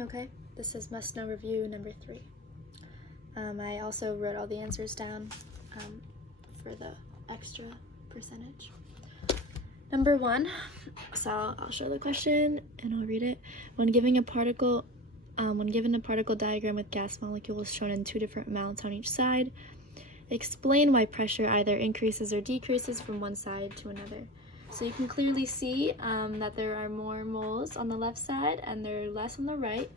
Okay, this is must know review number 3. I also wrote all the answers down for the extra percentage. Number 1, so I'll show the question and I'll read it. When given a particle diagram with gas molecules shown in 2 different amounts on each side, explain why pressure either increases or decreases from one side to another. So you can clearly see that there are more moles on the left side and there are less on the right.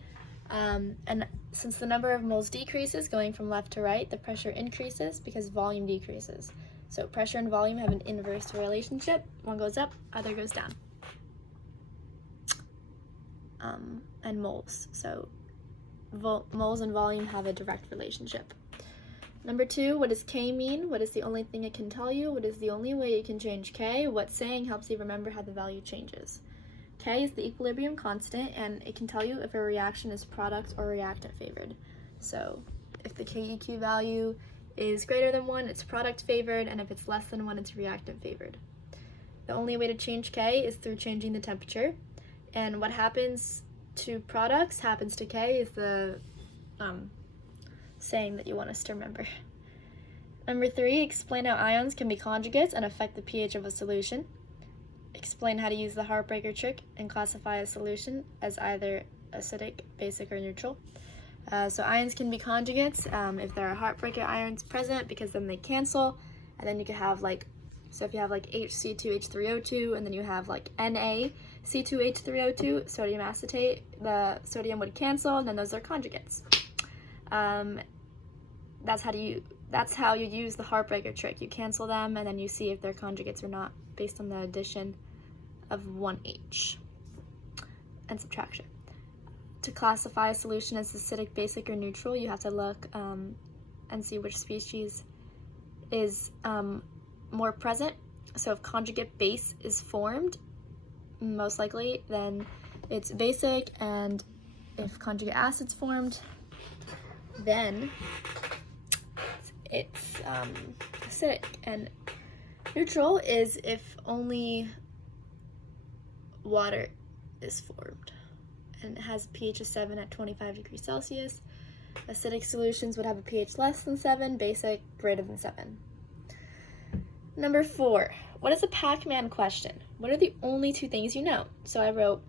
And since the number of moles decreases going from left to right, the pressure increases because volume decreases. So pressure and volume have an inverse relationship. One goes up, other goes down. And moles. So moles and volume have a direct relationship. Number 2, what does K mean? What is the only thing it can tell you? What is the only way you can change K? What saying helps you remember how the value changes? K is the equilibrium constant, and it can tell you if a reaction is product or reactant favored. So if the KEQ value is greater than 1, it's product favored, and if it's less than 1, it's reactant favored. The only way to change K is through changing the temperature, and what happens to products happens to K is the saying that you want us to remember. Number 3, explain how ions can be conjugates and affect the pH of a solution. Explain how to use the heartbreaker trick and classify a solution as either acidic, basic, or neutral. So ions can be conjugates if there are heartbreaker ions present, because then they cancel, and then you could have so if you have HC2H3O2 and then you have NaC2H3O2, sodium acetate, the sodium would cancel, and then those are conjugates. That's how you use the heartbreaker trick. You cancel them and then you see if they're conjugates or not based on the addition of 1H and subtraction. To classify a solution as acidic, basic, or neutral, you have to look and see which species is more present. So if conjugate base is formed, most likely, then it's basic, and if conjugate acid's formed, then it's acidic. And neutral is if only water is formed and it has a pH of 7 at 25 degrees Celsius. Acidic solutions would have a pH less than 7, basic greater than 7. Number 4, what is a Pac-Man question? What are the only 2 things you know? So I wrote,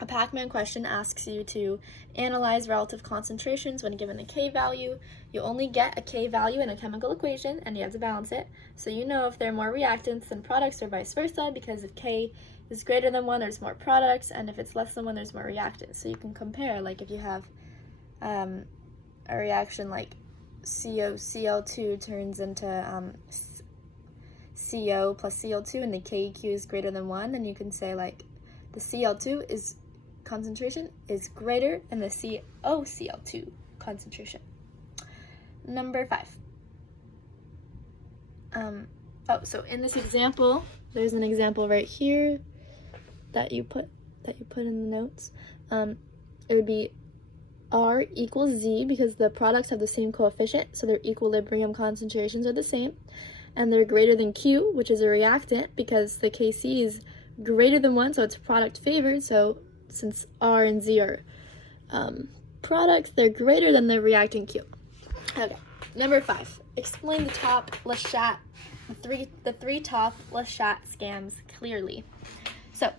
a Pac-Man question asks you to analyze relative concentrations when given a K value. You only get a K value in a chemical equation, and you have to balance it. So you know if there are more reactants than products or vice versa, because if K is greater than 1, there's more products, and if it's less than 1, there's more reactants. So you can compare, if you have a reaction like COCl2 turns into CO plus Cl2, and the KEQ is greater than 1, then you can say the Cl2 is concentration is greater than the COCl2 concentration. Number 5. So in this example, there's an example right here that you put in the notes. It would be R equals Z because the products have the same coefficient, so their equilibrium concentrations are the same, and they're greater than Q, which is a reactant, because the Kc is greater than 1, so it's product favored. So since R and Z are products, they're greater than the reactant Q. Okay, number 5, explain the three top Le-Chat scams clearly. So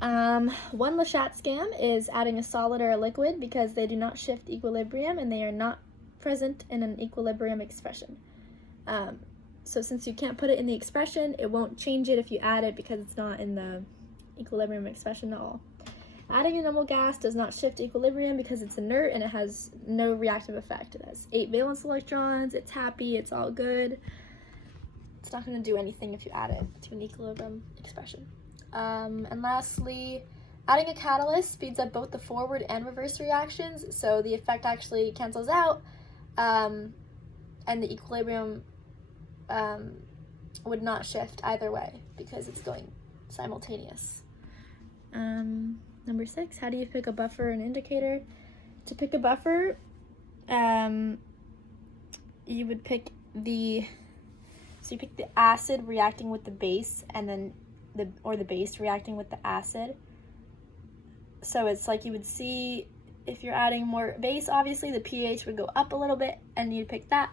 one Le-Chat scam is adding a solid or a liquid because they do not shift equilibrium and they are not present in an equilibrium expression. So since you can't put it in the expression, it won't change it if you add it because it's not in the equilibrium expression at all. Adding a noble gas does not shift equilibrium because it's inert and it has no reactive effect. It has 8 valence electrons, it's happy, it's all good. It's not going to do anything if you add it to an equilibrium expression. And lastly, adding a catalyst speeds up both the forward and reverse reactions, so the effect actually cancels out, and the equilibrium would not shift either way because it's going simultaneous. Number 6, how do you pick a buffer and indicator? To pick a buffer, you would pick the acid reacting with the base, and then the base reacting with the acid. So it's you would see if you're adding more base, obviously the pH would go up a little bit and you'd pick that.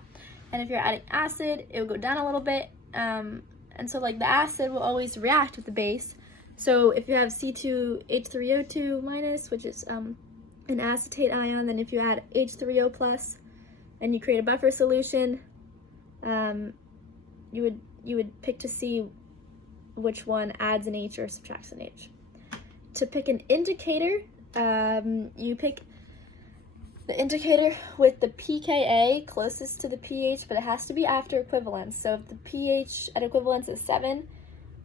And if you're adding acid, it would go down a little bit. And so like the acid will always react with the base. So if you have C2H3O2 minus, which is an acetate ion, then if you add H3O plus and you create a buffer solution, you would pick to see which one adds an H or subtracts an H. To pick an indicator, you pick the indicator with the pKa closest to the pH, but it has to be after equivalence. So if the pH at equivalence is 7,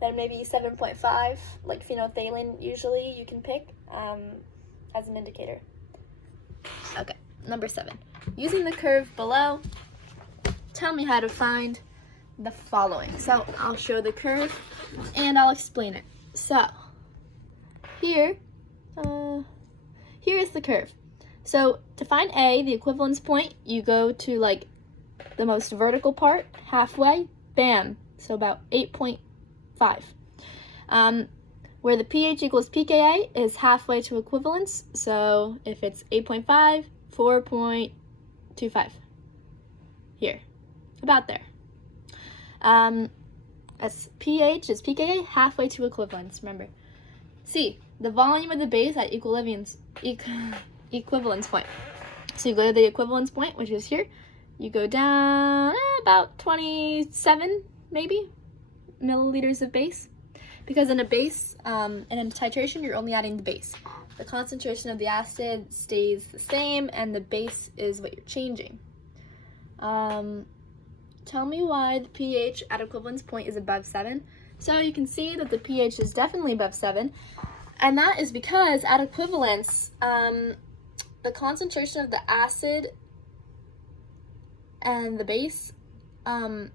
then maybe 7.5, like phenolphthalein usually you can pick as an indicator. Okay, number 7. Using the curve below, tell me how to find the following. So I'll show the curve and I'll explain it. So here is the curve. So to find A, the equivalence point, you go to like the most vertical part, halfway, bam, so about 8.5. Where the pH equals pKa is halfway to equivalence, so if it's 8.5, 4.25. Here, about there. As pH is pKa, halfway to equivalence, remember. C, the volume of the base at equilibrium's equivalence point. So you go to the equivalence point, which is here. You go down about 27, maybe, milliliters of base. Because in a base, and in titration, you're only adding the base. The concentration of the acid stays the same, and the base is what you're changing. Tell me why the pH at equivalence point is above 7. So you can see that the pH is definitely above 7, and that is because at equivalence, the concentration of the acid and the base are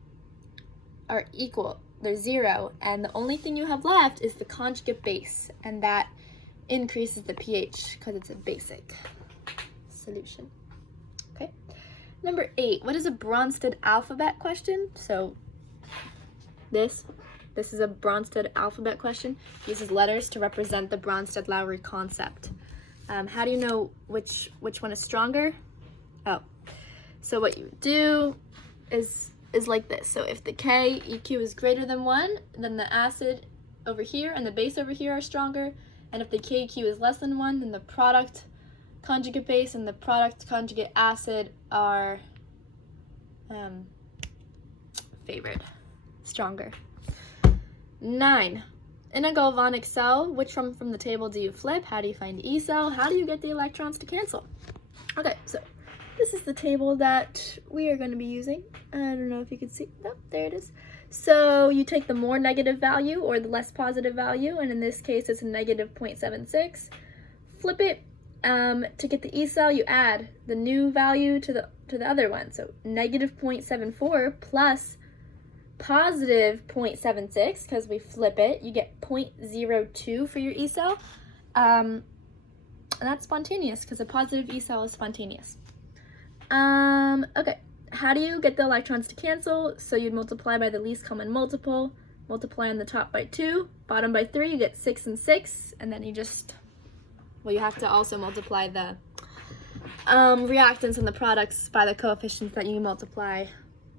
equal. They're 0, and the only thing you have left is the conjugate base, and that increases the pH because it's a basic solution. Okay. Number 8, what is a Bronsted alphabet question? So this is a Bronsted alphabet question. It uses letters to represent the Bronsted-Lowry concept. How do you know which one is stronger? Oh, so what you do is like this. So if the KEQ is greater than 1, then the acid over here and the base over here are stronger. And if the KEQ is less than 1, then the product conjugate base and the product conjugate acid are favored, stronger. 9. In a galvanic cell, which one from the table do you flip? How do you find E cell? How do you get the electrons to cancel? Okay, so this is the table that we are going to be using. I don't know if you can see. Nope, there it is. So you take the more negative value or the less positive value, and in this case it's a negative 0.76. Flip it. To get the E cell, you add the new value to the other one. So negative 0.74 plus positive 0.76, because we flip it, you get 0.02 for your E cell. And that's spontaneous because a positive E cell is spontaneous. Okay, how do you get the electrons to cancel? So you'd multiply by the least common multiple, multiply on the top by 2, bottom by 3, you get 6 and 6, and then you just, well, you have to also multiply the reactants and the products by the coefficients that you multiply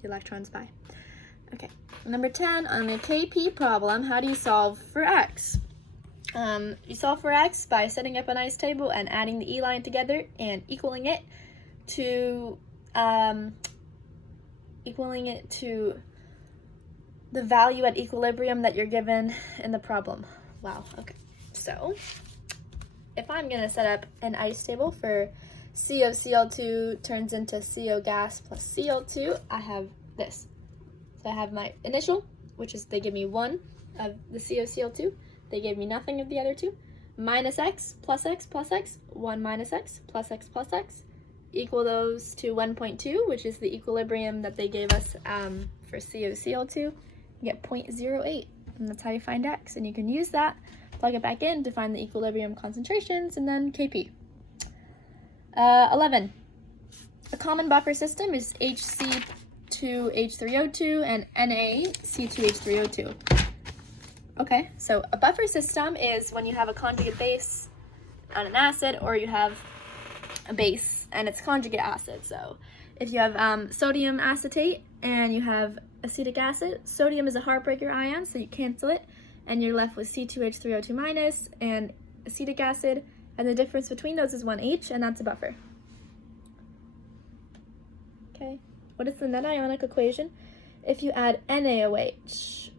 the electrons by. Okay, number 10, on a KP problem, how do you solve for X? You solve for X by setting up a nice table and adding the E line together and equaling it to the value at equilibrium that you're given in the problem. Wow, okay. So, if I'm going to set up an ice table for CoCl2 turns into CO gas plus Cl2, I have this. So I have my initial, which is they give me 1 of the CoCl2. They gave me nothing of the other 2. Minus x plus x plus x, 1 minus x plus x plus x. Equal those to 1.2, which is the equilibrium that they gave us for CoCl2. You get 0.08, and that's how you find x. And you can use that, plug it back in to find the equilibrium concentrations, and then Kp. 11. A common buffer system is HC2H3O2 and NaC2H3O2. Okay, so a buffer system is when you have a conjugate base on an acid, or you have a base and it's conjugate acid. So if you have sodium acetate and you have acetic acid, sodium is a heartbreaker ion, so you cancel it, and you're left with C2H3O2 minus and acetic acid, and the difference between those is 1H, and that's a buffer. Okay, what is the net ionic equation if you add NaOH?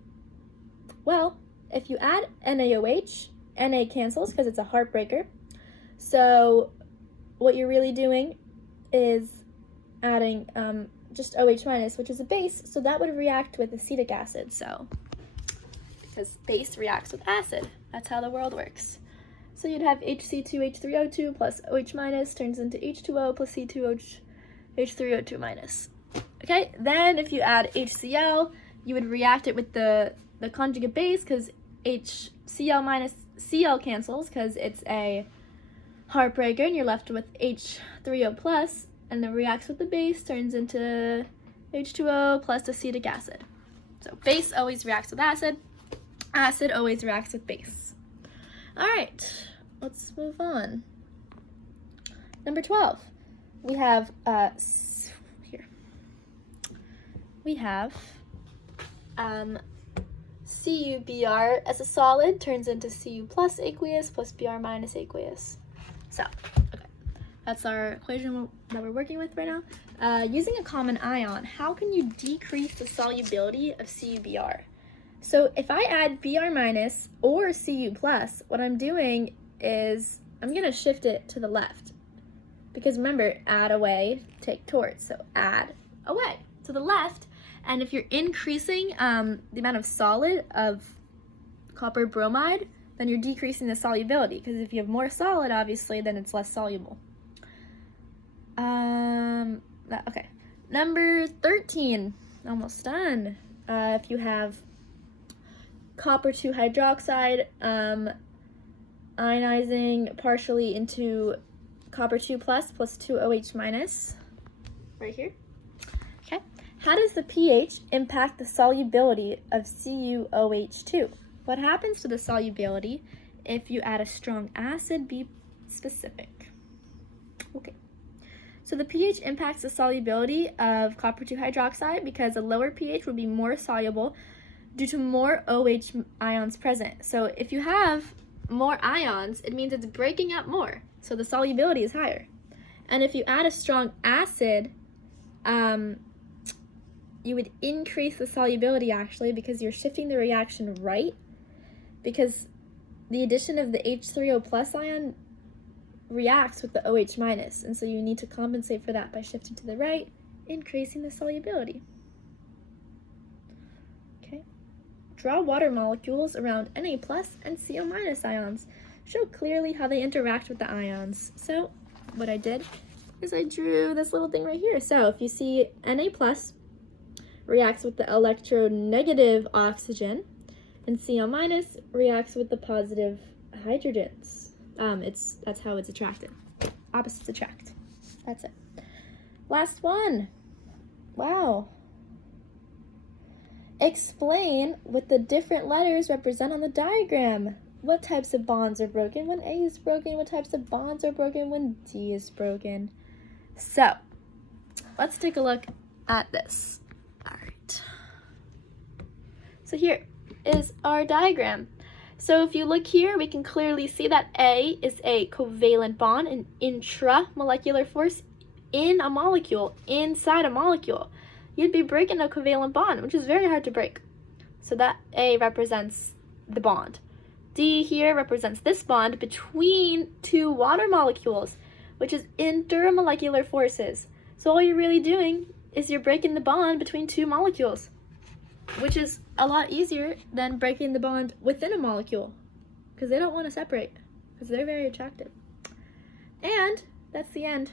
Well, if you add NaOH, Na cancels because it's a heartbreaker. So what you're really doing is adding just OH minus, which is a base, so that would react with acetic acid. So because base reacts with acid, that's how the world works. So you'd have HC2H3O2 plus OH minus turns into H2O plus C2H3O2 minus. Okay, then if you add HCl, you would react it with the conjugate base, because HCl minus Cl cancels because it's a heartbreaker, and you're left with H3O plus, and then reacts with the base, turns into H2O plus acetic acid. So base always reacts with acid, acid always reacts with base. All right, let's move on. Number 12, we have CuBr as a solid turns into Cu plus aqueous plus Br minus aqueous. So, okay, that's our equation that we're working with right now. Using a common ion, how can you decrease the solubility of CuBr? So if I add Br minus or Cu plus, what I'm doing is I'm going to shift it to the left. Because remember, add away, take towards. So add away to the left. And if you're increasing the amount of solid of copper bromide, then you're decreasing the solubility. Because if you have more solid, obviously, then it's less soluble. Okay. Number 13, almost done. If you have copper 2 hydroxide ionizing partially into copper 2 plus 2 OH minus, right here. Okay. How does the pH impact the solubility of CuOH2? What happens to the solubility if you add a strong acid? Be specific. Okay. So the pH impacts the solubility of copper 2 hydroxide because a lower pH would be more soluble due to more OH ions present. So if you have more ions, it means it's breaking up more. So the solubility is higher. And if you add a strong acid, you would increase the solubility actually, because you're shifting the reaction right, because the addition of the H3O plus ion reacts with the OH minus, and so you need to compensate for that by shifting to the right, increasing the solubility. Okay. Draw water molecules around Na plus and CO minus ions. Show clearly how they interact with the ions. So what I did is I drew this little thing right here. So if you see Na plus reacts with the electronegative oxygen, and CO minus reacts with the positive hydrogens. That's how it's attracted. Opposites attract. That's it. Last one. Wow. Explain what the different letters represent on the diagram. What types of bonds are broken when A is broken? What types of bonds are broken when D is broken? So, let's take a look at this. All right. So here is our diagram. So if you look here, we can clearly see that A is a covalent bond, an intramolecular force in a molecule, inside a molecule. You'd be breaking a covalent bond, which is very hard to break. So that A represents the bond. D here represents this bond between two water molecules, which is intermolecular forces. So all you're really doing is you're breaking the bond between two molecules, which is a lot easier than breaking the bond within a molecule, because they don't want to separate, because they're very attractive. And that's the end.